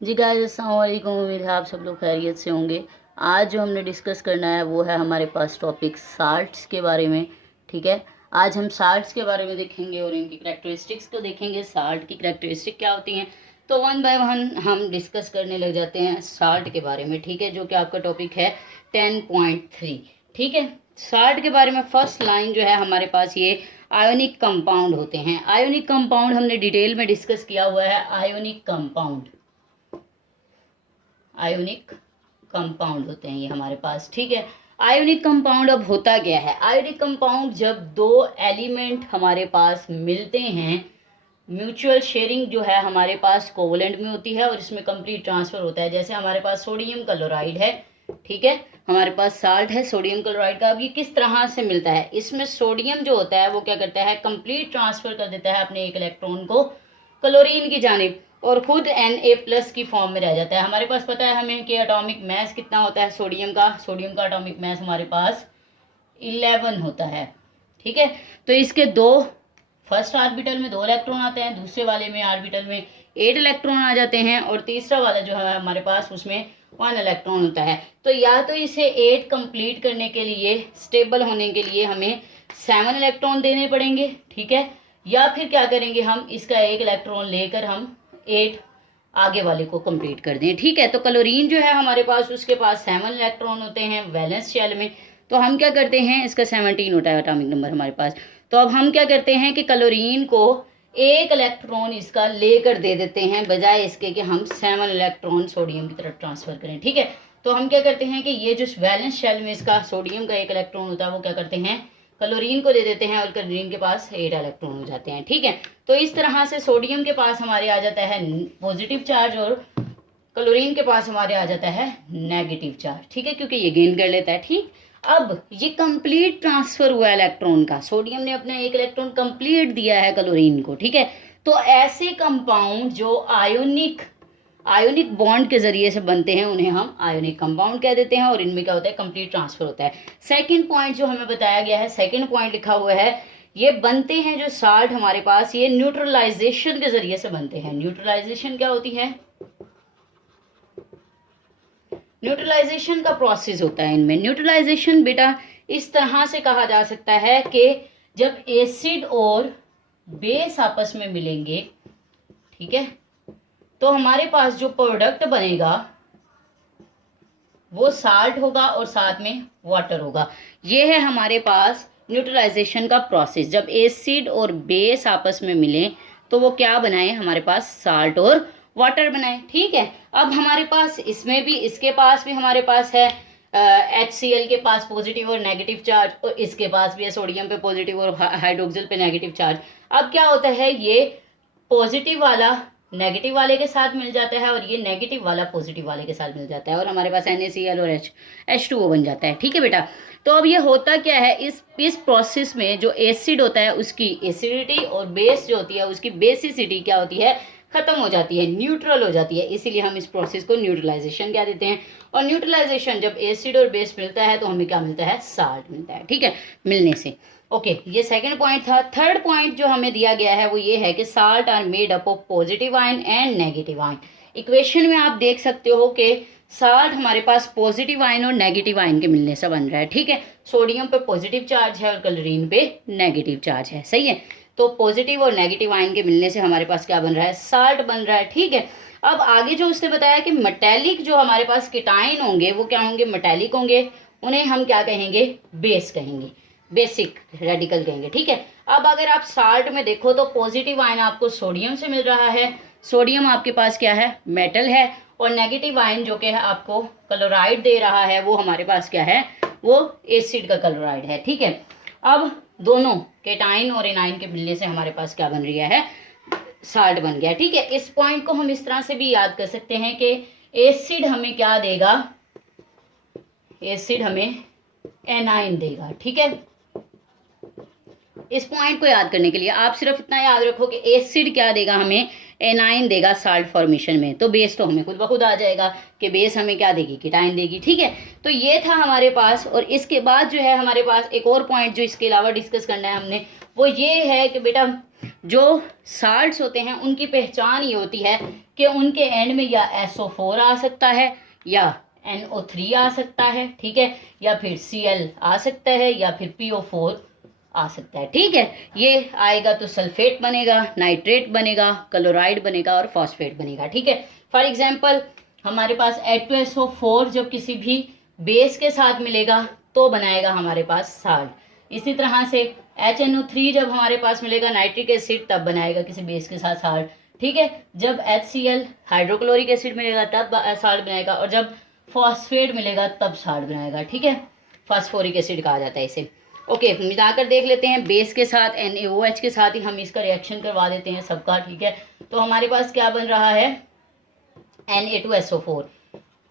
जी guys, अस्सलाम वालेकुम। उम्मीद है आप सब लोग खैरियत से होंगे। आज जो हमने डिस्कस करना है वो है हमारे पास टॉपिक साल्ट्स के बारे में। ठीक है, आज हम साल्ट्स के बारे में देखेंगे और इनकी करैक्टरिस्टिक्स को देखेंगे। साल्ट की करैक्टरिस्टिक क्या होती हैं, तो वन बाय वन हम डिस्कस करने लग जाते हैं साल्ट के बारे में। ठीक है, जो कि आपका टॉपिक है 10.3। ठीक है, साल्ट के बारे में फर्स्ट लाइन जो है हमारे पास ये आयोनिक कंपाउंड होते हैं। आयोनिक कंपाउंड हमने डिटेल में डिस्कस किया हुआ है। आयोनिक कंपाउंड, आयोनिक कंपाउंड होते हैं ये हमारे पास। ठीक है, आयोनिक कंपाउंड अब होता क्या है। आयोनिक कंपाउंड जब दो एलिमेंट हमारे पास मिलते हैं, म्यूचुअल शेयरिंग जो है हमारे पास कोवलेंट में होती है और इसमें कंप्लीट ट्रांसफर होता है। जैसे हमारे पास सोडियम क्लोराइड है, ठीक है, हमारे पास साल्ट है सोडियम क्लोराइड का। अब ये किस तरह से मिलता है, इसमें सोडियम जो होता है वो क्या करता है, कंप्लीट ट्रांसफर कर देता है अपने एक इलेक्ट्रॉन को क्लोरीन की जानिब और खुद Na+ की फॉर्म में रह जाता है। हमारे पास पता है हमें कि एटॉमिक मास कितना होता है सोडियम का। सोडियम का एटॉमिक मास हमारे पास 11 होता है। ठीक है, तो इसके दो फर्स्ट ऑर्बिटल में 2 इलेक्ट्रॉन आते हैं, दूसरे वाले में ऑर्बिटल में 8 इलेक्ट्रॉन आ जाते हैं और तीसरा वाला जो है हमारे पास उसमें 1 इलेक्ट्रॉन होता है। तो या तो इसे 8 कंप्लीट करने के लिए, स्टेबल होने के लिए हमें 7 इलेक्ट्रॉन देने पड़ेंगे। ठीक है, या फिर क्या करेंगे, हम इसका 1 इलेक्ट्रॉन लेकर हम 8 आगे वाले को कंप्लीट कर दें। ठीक है, तो क्लोरीन जो है हमारे पास, उसके पास 7 इलेक्ट्रॉन होते हैं वैलेंस शेल में। तो हम क्या करते हैं, इसका 17 होता है एटॉमिक नंबर हमारे पास। तो अब हम क्या करते हैं कि क्लोरीन को 1 इलेक्ट्रॉन इसका लेकर दे देते हैं, बजाय इसके कि हम 7 इलेक्ट्रॉन सोडियम की तरफ ट्रांसफर करें। ठीक है, तो हम क्या करते हैं कि ये जो वैलेंस शेल में इसका सोडियम का 1 इलेक्ट्रॉन होता है वो क्या करते हैं, क्लोरीन को दे देते हैं और क्लोरीन के पास 8 इलेक्ट्रॉन हो जाते हैं। ठीक है, तो इस तरह से सोडियम के पास हमारे आ जाता है पॉजिटिव चार्ज और क्लोरीन के पास हमारे आ जाता है नेगेटिव चार्ज। ठीक है, क्योंकि ये गेन कर लेता है। ठीक, अब ये कंप्लीट ट्रांसफर हुआ इलेक्ट्रॉन का, सोडियम ने अपना 1 इलेक्ट्रॉन कंप्लीट दिया है क्लोरीन को। ठीक है, तो ऐसे कंपाउंड जो आयोनिक आयोनिक बॉन्ड के जरिए से बनते हैं उन्हें हम आयोनिक कंपाउंड कह देते हैं और इनमें क्या होता है, कंप्लीट ट्रांसफर होता है। सेकंड पॉइंट जो हमें बताया गया है, सेकंड पॉइंट लिखा हुआ है, ये बनते हैं जो साल्ट हमारे पास, ये न्यूट्रलाइजेशन के जरिए से बनते हैं। न्यूट्रलाइजेशन क्या होती है, न्यूट्रलाइजेशन का प्रोसेस होता है इनमें। न्यूट्रलाइजेशन बेटा इस तरह से कहा जा सकता है कि जब एसिड और बेस आपस में मिलेंगे, ठीक है, तो हमारे पास जो प्रोडक्ट बनेगा वो साल्ट होगा और साथ में वाटर होगा। ये है हमारे पास न्यूट्रलाइजेशन का प्रोसेस। जब एसिड और बेस आपस में मिले तो वो क्या बनाए, हमारे पास साल्ट और वाटर बनाए। ठीक है, अब हमारे पास इसमें भी, इसके पास भी हमारे पास है HCl के पास पॉजिटिव और नेगेटिव चार्ज, और इसके पास भी है सोडियम पे पॉजिटिव और हाइड्रोक्सिल पे नेगेटिव चार्ज। अब क्या होता है, ये पॉजिटिव वाला नेगेटिव वाले के साथ मिल जाता है और ये नेगेटिव वाला पॉजिटिव वाले के साथ मिल जाता है और हमारे पास NaCl और H2O बन जाता है। ठीक है बेटा, तो अब ये होता क्या है, इस प्रोसेस में जो एसिड होता है उसकी एसिडिटी और बेस जो होती है उसकी बेसिसिटी क्या होती है, खत्म हो जाती है, न्यूट्रल हो जाती है। इसीलिए हम इस प्रोसेस को न्यूट्रलाइजेशन कह देते हैं। और न्यूट्रलाइजेशन जब एसिड और बेस मिलता है तो हमें क्या मिलता है, साल्ट मिलता है। ठीक है, मिलने से ओके, ये सेकंड पॉइंट था। थर्ड पॉइंट जो हमें दिया गया है वो ये है कि salt are made up of positive ion and negative ion. Equation में आप देख सकते हो कि साल्ट हमारे पास पॉजिटिव आयन और नेगेटिव आयन के मिलने से बन रहा है। ठीक है, सोडियम पे पॉजिटिव चार्ज है और क्लोरीन पे नेगेटिव चार्ज है। सही है, तो पॉजिटिव और नेगेटिव आयन के मिलने से हमारे पास क्या बन रहा है, साल्ट बन रहा है। ठीक है, अब आगे जो उसने बताया कि मेटेलिक जो हमारे पास कीटाइन होंगे वो क्या होंगे, मेटेलिक होंगे, उन्हें हम क्या कहेंगे, बेस कहेंगे, बेसिक रेडिकल कहेंगे। ठीक है, अब अगर आप साल्ट में देखो तो पॉजिटिव आयन आपको सोडियम से मिल रहा है, सोडियम आपके पास क्या है, मेटल है, और नेगेटिव आयन जो कि है आपको क्लोराइड दे रहा है वो हमारे पास क्या है, वो एसिड का क्लोराइड है। ठीक है, अब दोनों केटाइन और एनाइन के मिलने से हमारे पास क्या बन रहा है, साल्ट बन गया। ठीक है, इस पॉइंट को हम इस तरह से भी याद कर सकते हैं कि एसिड हमें क्या देगा, एसिड हमें एनाइन देगा। ठीक है, इस पॉइंट को याद करने के लिए आप सिर्फ इतना याद रखो कि एसिड क्या देगा हमें, एनाइन देगा साल्ट फॉर्मेशन में, तो बेस तो हमें खुद ब खुद आ जाएगा कि बेस हमें क्या देगी, कीटाइन देगी। ठीक है, तो ये था हमारे पास। और इसके बाद जो है हमारे पास एक और पॉइंट जो इसके अलावा डिस्कस करना है हमने, वो ये है कि बेटा जो साल्ट्स होते हैं उनकी पहचान ये होती है कि उनके एंड में या SO4 आ सकता है या NO3 आ सकता है, ठीक है, या फिर Cl आ सकता है या फिर PO4 आ सकता है। ठीक है, ये आएगा तो सल्फेट बनेगा, नाइट्रेट बनेगा, क्लोराइड बनेगा और फॉस्फेट बनेगा। ठीक है, फॉर एग्जांपल हमारे पास H2SO4 जब किसी भी बेस के साथ मिलेगा तो बनाएगा हमारे पास साल्ट। इसी तरह से HNO3 जब हमारे पास मिलेगा नाइट्रिक एसिड तब बनाएगा किसी बेस के साथ साल्ट। ठीक है, जब HCl हाइड्रोक्लोरिक एसिड मिलेगा तब साल्ट बनाएगा, और जब फॉस्फेट मिलेगा तब साल्ट बनाएगा। ठीक है, फास्फोरिक एसिड कहा जाता है इसे। ओके, मिलाकर देख लेते हैं। बेस के साथ NaOH के साथ ही हम इसका रिएक्शन करवा देते हैं सबका। ठीक है, तो हमारे पास क्या बन रहा है, Na2SO4।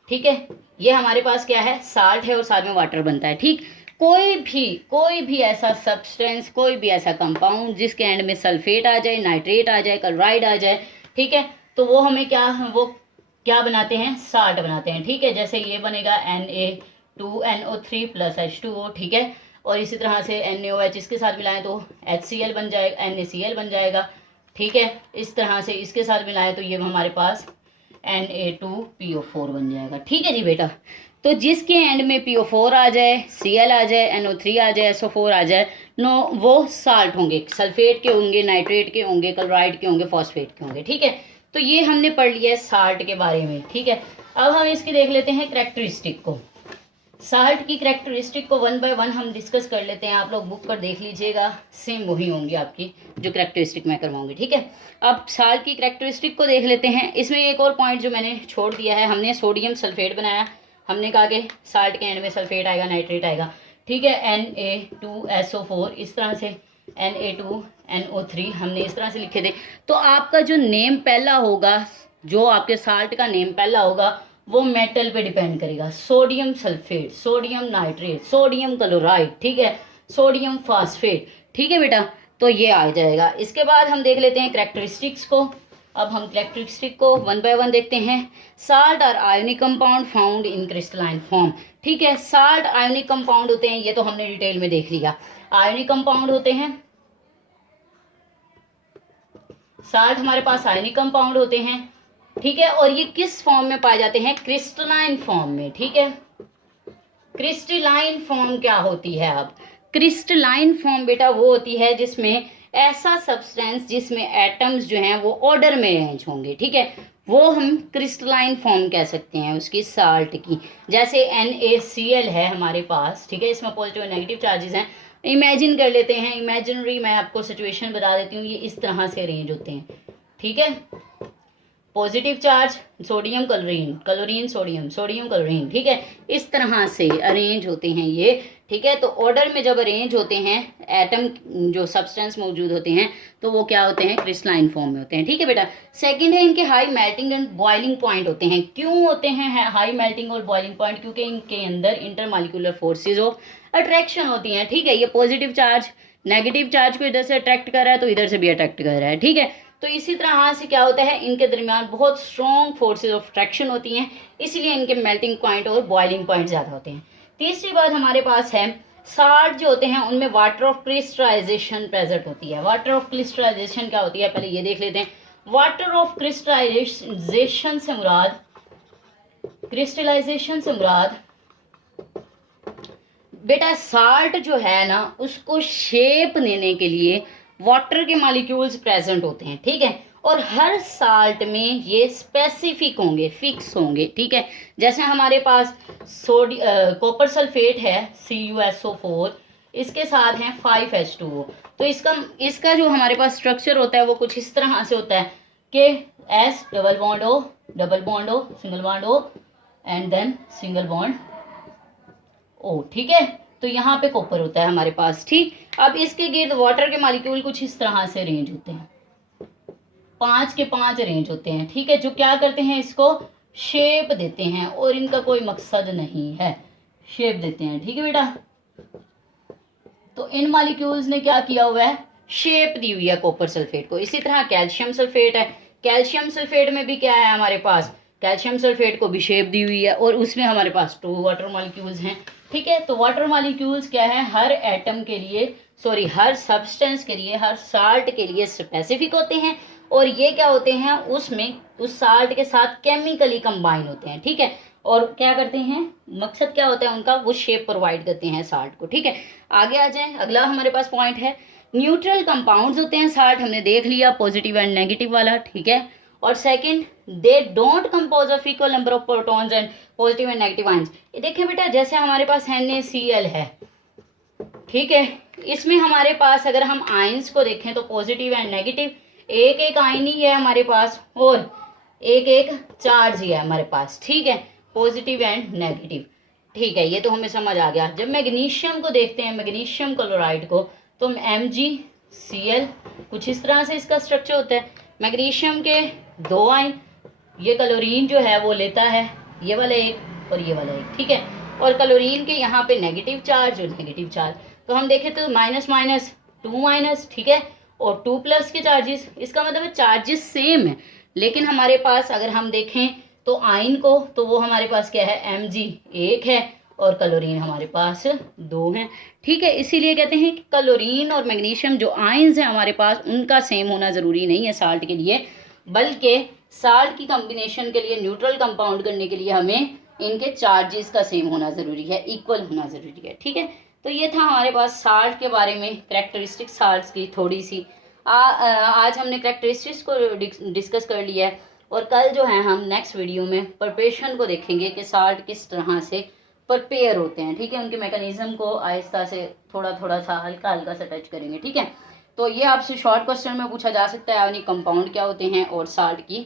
ठीक है, ये हमारे पास क्या है, साल्ट है और साथ में वाटर बनता है। ठीक, कोई भी ऐसा सब्सटेंस, कोई भी ऐसा कंपाउंड जिसके एंड में सल्फेट आ जाए, नाइट्रेट आ जाए, क्लोराइड आ जाए, ठीक है, तो वो हमें क्या बनाते हैं, साल्ट बनाते हैं। ठीक है, जैसे ये बनेगा Na2NO3 + H2O। ठीक है, और इसी तरह से NaOH इसके साथ मिलाएं तो HCl बन जाएगा, NaCl बन जाएगा। ठीक है, इस तरह से इसके साथ मिलाएं तो ये हमारे पास Na2PO4 बन जाएगा। ठीक है जी बेटा, तो जिसके एंड में PO4 आ जाए, Cl आ जाए, NO3 आ जाए, SO4 आ जाए, नो वो साल्ट होंगे, सल्फेट के होंगे, नाइट्रेट के होंगे, क्लोराइड के होंगे, फॉस्फेट के होंगे। ठीक है, तो ये हमने पढ़ लिया है साल्ट के बारे में। ठीक है, अब हम इसकी देख लेते हैं करेक्टरिस्टिक को। साल्ट की करेक्टरिस्टिक को 1 बाय 1 हम डिस्कस कर लेते हैं। आप लोग बुक पर देख लीजिएगा, सेम वही होंगी आपकी जो करेक्टरिस्टिक मैं करवाऊंगी। ठीक है, अब साल्ट की करेक्टरिस्टिक को देख लेते हैं। इसमें एक और पॉइंट जो मैंने छोड़ दिया है, हमने सोडियम सल्फेट बनाया, हमने कहा कि साल्ट के एंड में सल्फेट आएगा, नाइट्रेट आएगा। ठीक है, Na2SO4 इस तरह से, Na2NO3 हमने इस तरह से लिखे थे। तो आपका जो नेम पहला होगा, जो आपके साल्ट का नेम पहला होगा, वो मेटल पे डिपेंड करेगा। Sodium sulphate, sodium nitrate, sodium chloride, ठीक है, सोडियम फास्फेट। ठीक है बेटा, तो ये आ जाएगा। इसके बाद हम देख लेते हैं करेक्टरिस्टिक्स को। अब हम करेक्टरिस्टिक को 1 बाय 1 देखते हैं। Salt are ionic compound found in crystalline form. ठीक है, साल्ट आयोनिक कंपाउंड होते हैं, ये तो हमने डिटेल में देख लिया। आयोनिक कंपाउंड होते हैं, साल्ट हमारे पास आयोनिक कंपाउंड होते हैं। ठीक है, और ये किस फॉर्म में पाए जाते हैं, क्रिस्टलाइन फॉर्म में। ठीक है, क्रिस्टलाइन फॉर्म क्या होती है? अब क्रिस्टलाइन फॉर्म बेटा वो होती है जिसमें ऐसा सब्सटेंस जिसमें एटम्स जो हैं वो ऑर्डर में अरेंज होंगे। ठीक है, वो हम क्रिस्टलाइन फॉर्म कह सकते हैं उसकी साल्ट की। जैसे NaCl है हमारे पास, ठीक है, इसमें पॉजिटिव और नेगेटिव चार्जेस हैं। इमेजिन कर लेते हैं, इमेजिनरी मैं आपको सिचुएशन बता देती हूँ, ये इस तरह से अरेंज होते हैं। ठीक है, positive charge sodium chlorine, chlorine sodium, sodium chlorine. ठीक है, इस तरह से अरेंज होते हैं ये। ठीक है, तो ऑर्डर में जब अरेंज होते हैं एटम, जो सब्सटेंस मौजूद होते हैं, तो वो क्या होते हैं, क्रिस्टलाइन फॉर्म में होते हैं। ठीक है बेटा, सेकंड है इनके high melting and boiling point होते हैं। क्यों होते हैं हाई मेल्टिंग और बॉइलिंग पॉइंट? क्योंकि इनके अंदर इंटरमॉलिक्यूलर फोर्सेज ऑफ अट्रैक्शन होती हैं। ठीक है, ये पॉजिटिव चार्ज नेगेटिव चार्ज को इधर से अट्रैक्ट कर रहा है तो इधर से भी अट्रैक्ट कर रहा है। ठीक है, तो इसी तरह से क्या होता है, इनके दरमियान बहुत स्ट्रॉन्ग फोर्सेज ऑफ अट्रैक्शन होती हैं, इसलिए इनके मेल्टिंग पॉइंट और बॉइलिंग पॉइंट ज़्यादा होते हैं। तीसरी बात हमारे पास है, साल्ट जो होते हैं उनमें वाटर ऑफ क्रिस्टलाइजेशन प्रेजेंट होती है। वाटर ऑफ क्रिस्टलाइजेशन क्या होती है, पहले ये देख लेते हैं। वाटर ऑफ क्रिस्टलाइजेशन से मुराद, क्रिस्टलाइजेशन से मुराद बेटा साल्ट जो है ना, उसको शेप देने के लिए वाटर के मॉलिक्यूल्स प्रेजेंट होते हैं। ठीक है, और हर साल्ट में ये स्पेसिफिक होंगे, फिक्स होंगे। ठीक है, जैसे हमारे पास कॉपर सल्फेट है CuSO4, इसके साथ हैं 5H2O। तो इसका जो हमारे पास स्ट्रक्चर होता है वो कुछ इस तरह से होता है कि S double bond O, double bond O, single bond O and then single bond O। ठीक है, तो यहाँ पे कॉपर होता है हमारे पास। ठीक, अब इसके गिर्द वाटर के मॉलिक्यूल कुछ इस तरह से अरेंज होते हैं, 5 के 5 अरेंज होते हैं। ठीक है, जो क्या करते हैं, इसको शेप देते हैं, और इनका कोई मकसद नहीं है, शेप देते हैं। ठीक है बेटा, तो इन मॉलिक्यूल्स ने क्या किया हुआ है, शेप दी हुई है कॉपर सल्फेट को। इसी तरह कैल्शियम सल्फेट है, कैल्शियम सल्फेट में भी क्या है हमारे पास, कैल्शियम सल्फेट को भी शेप दी हुई है और उसमें हमारे पास 2 वाटर मॉलिक्यूल्स हैं, ठीक है। तो वाटर मॉलिक्यूल्स क्या है, हर एटम के लिए, सॉरी हर सब्सटेंस के लिए, हर साल्ट के लिए स्पेसिफिक होते हैं, और ये क्या होते हैं, उसमें उस साल्ट के साथ केमिकली कंबाइन होते हैं, ठीक है। और क्या करते हैं, मकसद क्या होता है उनका, वो शेप प्रोवाइड करते हैं साल्ट को, ठीक है। आगे आ जाएं, अगला हमारे पास पॉइंट है न्यूट्रल कंपाउंड्स होते हैं साल्ट, हमने देख लिया पॉजिटिव एंड नेगेटिव वाला, ठीक है। और second, they don't compose of equal number of protons and positive and negative ions. ये देखिए बेटा, जैसे हमारे पास NaCl है, ठीक है, इसमें हमारे पास अगर हम आयंस को देखें तो पॉजिटिव एंड नेगेटिव, एक एक आयन ही है हमारे पास और एक एक चार्ज ही है हमारे पास, ठीक है, पॉजिटिव एंड नेगेटिव, ठीक है। ये तो हमें समझ आ गया। जब मैग्नीशियम को देखते हैं, मैग्नीशियम क्लोराइड को, तो MgCl, कुछ इस तरह से इसका स्ट्रक्चर होता है। मैग्नीशियम के 2 आयन, ये क्लोरीन जो है वो लेता है, ये वाला एक और ये वाला एक, ठीक है। और क्लोरीन के यहाँ पे नेगेटिव चार्ज और नेगेटिव चार्ज, तो हम देखें तो माइनस माइनस 2 माइनस, ठीक है, और 2 प्लस के चार्जेस, इसका मतलब है चार्जेस सेम है, लेकिन हमारे पास अगर हम देखें तो आयन को, तो वो हमारे पास क्या है, Mg 1 है और क्लोरीन हमारे पास 2 हैं, ठीक है। इसीलिए कहते हैं कि क्लोरीन और मैग्नीशियम जो आयन्स हैं हमारे पास, उनका सेम होना ज़रूरी नहीं है साल्ट के लिए, बल्कि साल्ट की कॉम्बिनेशन के लिए, न्यूट्रल कंपाउंड करने के लिए हमें इनके चार्जेस का सेम होना ज़रूरी है, इक्वल होना ज़रूरी है, ठीक है। तो ये था हमारे पास साल्ट के बारे में, करेक्टरिस्टिक साल्ट्स की थोड़ी सी आज हमने करेक्टरिस्टिक्स को डिस्कस कर लिया है, और कल जो है हम नेक्स्ट वीडियो में प्रिपरेशन को देखेंगे कि साल्ट किस तरह से प्रिपेयर होते हैं, ठीक है। उनके मैकेनिज्म को आहिस्ता से थोड़ा थोड़ा सा हल्का हल्का सा टच करेंगे, ठीक है। तो ये आपसे शॉर्ट क्वेश्चन में पूछा जा सकता है, यानी कंपाउंड क्या होते हैं और साल्ट की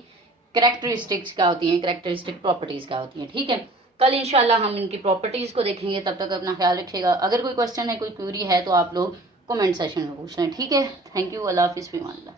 करेक्टरिस्टिक्स क्या होती हैं, करेक्टरिस्टिक प्रॉपर्टीज़ क्या होती हैं, ठीक है। कल इंशाल्लाह हम इनकी प्रॉपर्टीज़ को देखेंगे। तब तक अपना ख्याल रखिएगा। अगर कोई क्वेश्चन है, कोई क्यूरी है, तो आप लोग कमेंट सेशन में पूछ लें, ठीक है। Thank you. अल्लाह हाफिज़, फ़ी अमान अल्लाह।